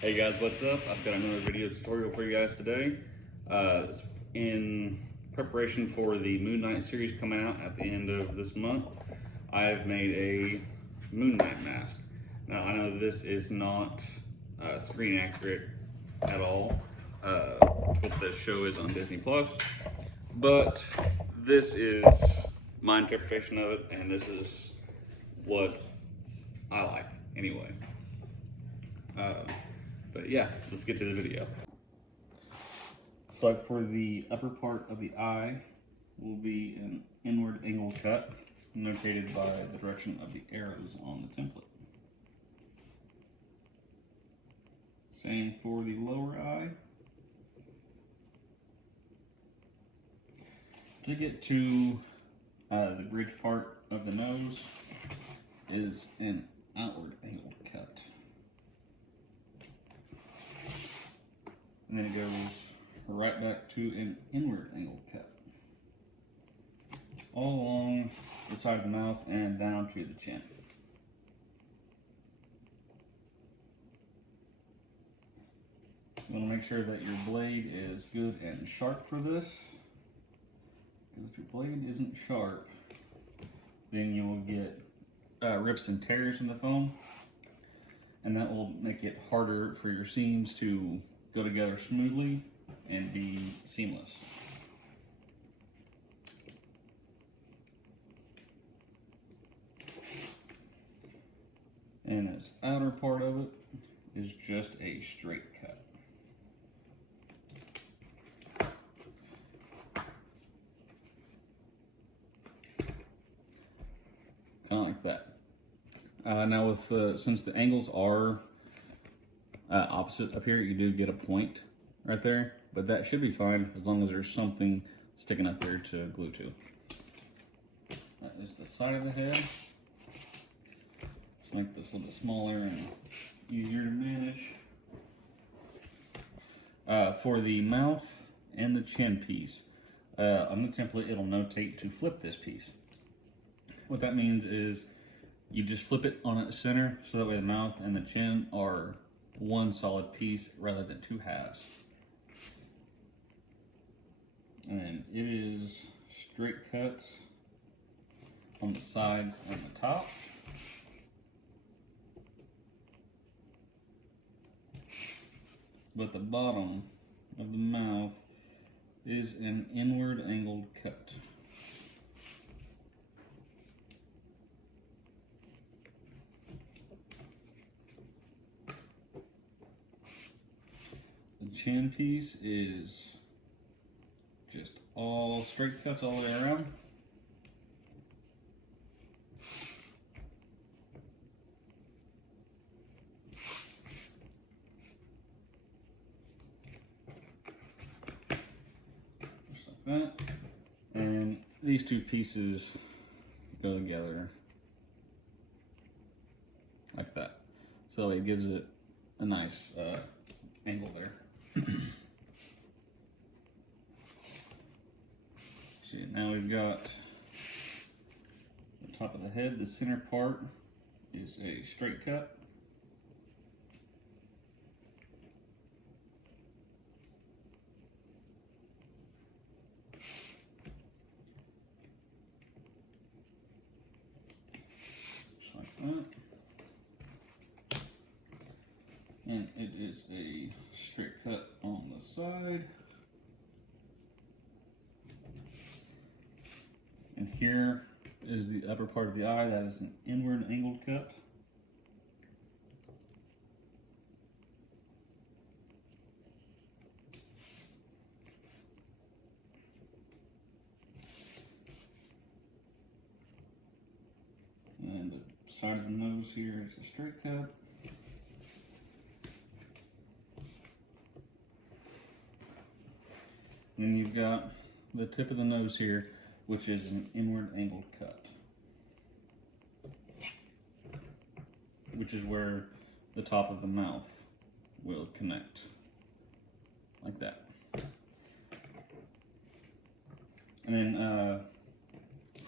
Hey guys, what's up? I've got another video tutorial for you guys today. It's in preparation for the Moonknight series coming out at the end of this month. I've made a Moonknight mask. Now I know this is not screen accurate at all. It's what the show is on Disney Plus, but this is my interpretation of it, and this is what I like anyway. But yeah, let's get to the video. So for the upper part of the eye will be an inward angle cut, notated by the direction of the arrows on the template. Same for the lower eye. To get to the bridge part of the nose is an outward angled cut. And then it goes right back to an inward angled cut. All along the side of the mouth and down to the chin. You want to make sure that your blade is good and sharp for this. Because if your blade isn't sharp, then you will get rips and tears in the foam. And that will make it harder for your seams to go together smoothly and be seamless. And this outer part of it is just a straight cut. Kind of like that. Now with since the angles are opposite up here, you do get a point right there, but that should be fine as long as there's something sticking up there to glue to. That is the side of the head. Just make this a little bit smaller and easier to manage. For the mouth and the chin piece, on the template it'll notate to flip this piece. What that means is you just flip it on its center so that way the mouth and the chin are one solid piece rather than two halves. And it is straight cuts on the sides and the top. But the bottom of the mouth is an inward angled cut. The chin piece is just all straight cuts all the way around. Just like that. And these two pieces go together like that. So it gives it a nice angle there. See, now we've got the top of the head. The center part is a straight cut. Just like that. And it is a straight cut on the side. And here is the upper part of the eye. That is an inward angled cut. And the side of the nose here is a straight cut. And then you've got the tip of the nose here, which is an inward angled cut, which is where the top of the mouth will connect, like that. And then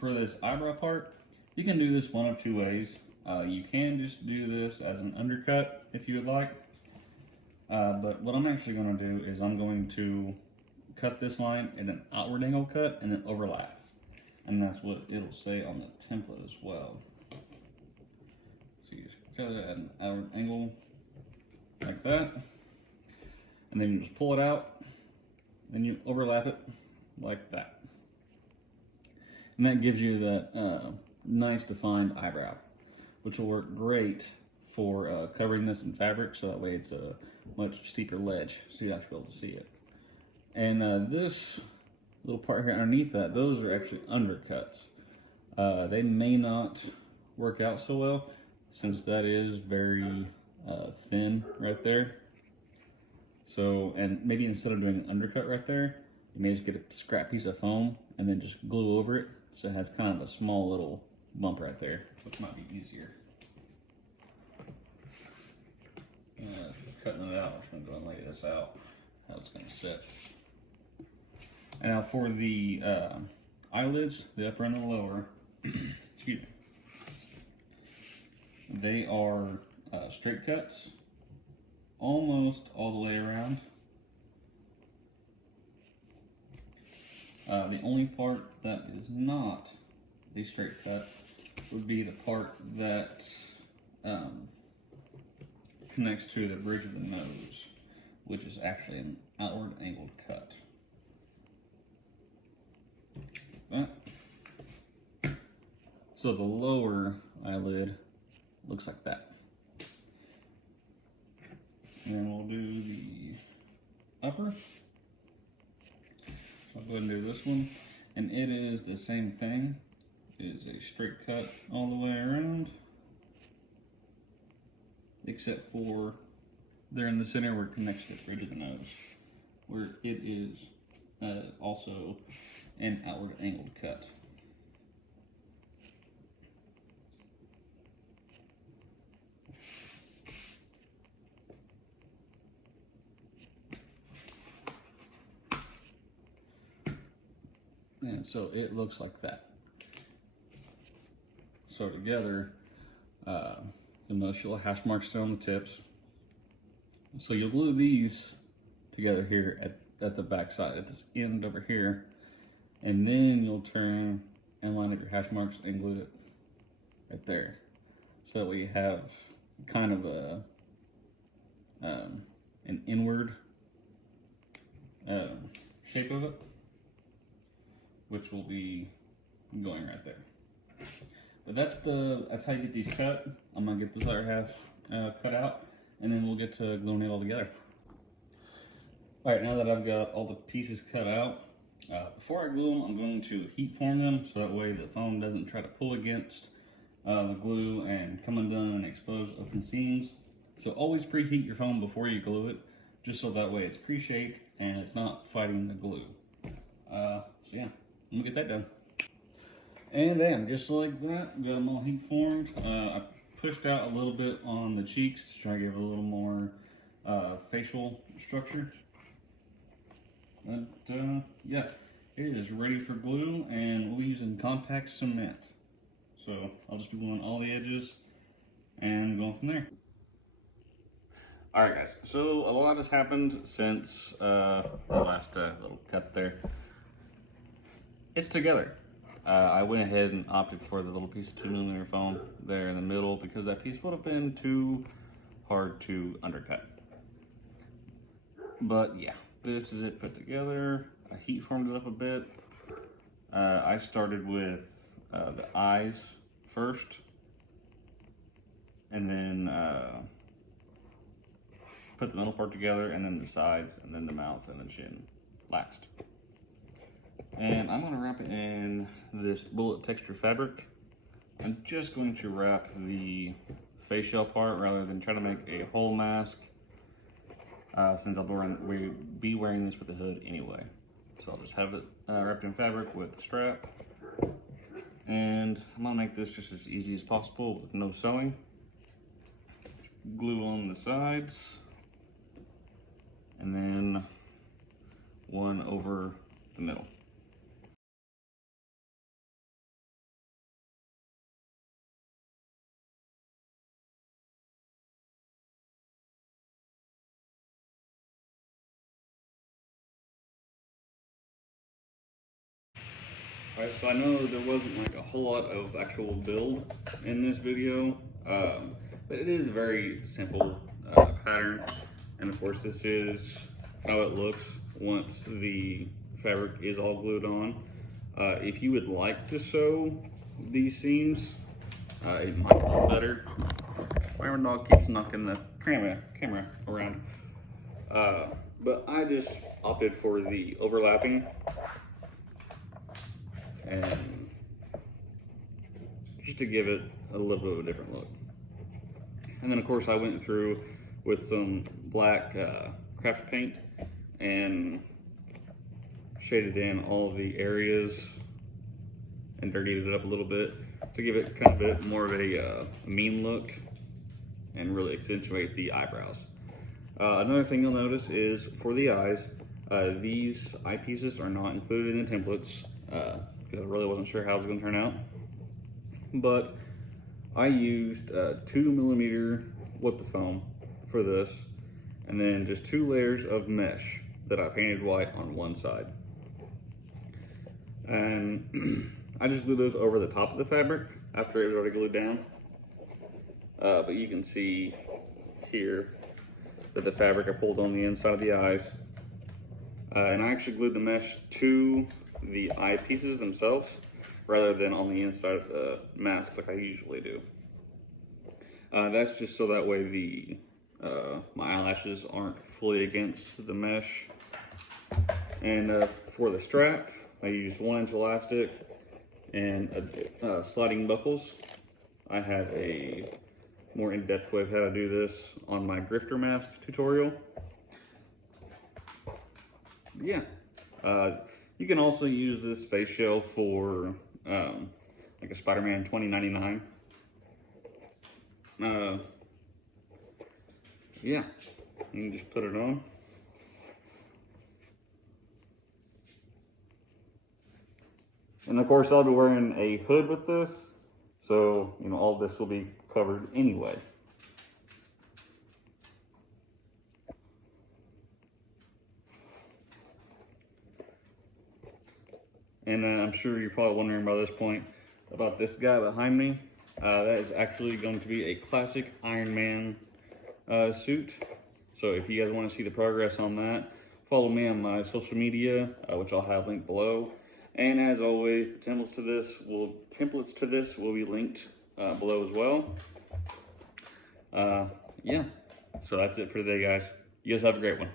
for this eyebrow part, you can do this one of two ways. You can just do this as an undercut if you would like, But what I'm actually going to do is I'm going to cut this line in an outward angle cut and then overlap. And that's what it'll say on the template as well. So you just cut it at an outward angle like that. And then you just pull it out, then you overlap it like that. And that gives you that nice defined eyebrow, which will work great for covering this in fabric, so that way it's a much steeper ledge, so you actually be able to see it. And this little part here underneath that, those are actually undercuts. They may not work out so well, since that is very thin right there. So, and maybe instead of doing an undercut right there, you may just get a scrap piece of foam and then just glue over it, so it has kind of a small little bump right there, which might be easier. Cutting it out, I'm just going to go and lay this out, how it's going to sit. And now for the eyelids, the upper and the lower, excuse me, they are straight cuts, almost all the way around. The only part that is not a straight cut would be the part that connects to the bridge of the nose, which is actually an outward angled cut. So the lower eyelid looks like that. And then we'll do the upper. So I'll go ahead and do this one. And it is the same thing. It is a straight cut all the way around, except for there in the center where it connects to the bridge of the nose, where it is also an outward angled cut. And so it looks like that. So together, you'll notice you'll have hash marks there on the tips. So you'll glue these together here at the back side, at this end over here, and then you'll turn and line up your hash marks and glue it right there. So that way you have kind of a an inward shape of it, which will be going right there. But that's how you get these cut. I'm gonna get this other half cut out, and then we'll get to gluing it all together. All right, now that I've got all the pieces cut out, before I glue them, I'm going to heat form them, so that way the foam doesn't try to pull against the glue and come undone and expose open seams. So always preheat your foam before you glue it, just so that way it's pre-shaped and it's not fighting the glue. So yeah, I'm gonna get that done. And then, just like that, got them all heat formed. I pushed out a little bit on the cheeks to try to give it a little more facial structure. But yeah, it is ready for glue, and we'll be using contact cement. So I'll just be gluing all the edges and going from there. All right, guys. So a lot has happened since the last little cut there. It's together. I went ahead and opted for the little piece of 2mm foam there in the middle because that piece would have been too hard to undercut. But yeah, this is it put together. I heat formed it up a bit. I started with the eyes first, and then put the middle part together, and then the sides, and then the mouth, and the chin last. And I'm going to wrap it in this bullet texture fabric. I'm just going to wrap the face shell part rather than try to make a whole mask, since I'll be wearing this with the hood anyway. So I'll just have it wrapped in fabric with the strap. And I'm going to make this just as easy as possible with no sewing. Glue on the sides, and then one over the middle. Alright, so I know there wasn't like a whole lot of actual build in this video, but it is a very simple pattern. And of course this is how it looks once the fabric is all glued on. If you would like to sew these seams, it might look better. My dog keeps knocking the camera around. But I just opted for the overlapping, and just to give it a little bit of a different look. And then of course I went through with some black craft paint and shaded in all the areas and dirtied it up a little bit to give it kind of a bit more of a mean look and really accentuate the eyebrows. Another thing you'll notice is for the eyes, these eyepieces are not included in the templates because I really wasn't sure how it was going to turn out. But I used 2mm width of foam for this, and then just 2 layers of mesh that I painted white on one side. And I just glued those over the top of the fabric after it was already glued down. But you can see here that the fabric I pulled on the inside of the eyes. And I actually glued the mesh to the eyepieces themselves rather than on the inside of the mask like I usually do. That's just so that way the my eyelashes aren't fully against the mesh. And for the strap, I used 1-inch elastic and sliding buckles. I had a more in-depth way of how to do this on my grifter mask tutorial. Yeah, you can also use this Faceshell for like a Spider-Man 2099. Yeah, you can just put it on. And of course I'll be wearing a hood with this, so you know all this will be covered anyway. And I'm sure you're probably wondering by this point about this guy behind me. That is actually going to be a classic Iron Man suit. So if you guys want to see the progress on that, follow me on my social media, which I'll have linked below. And as always, the templates to this will be linked below as well. Yeah, so that's it for today, guys. You guys have a great one.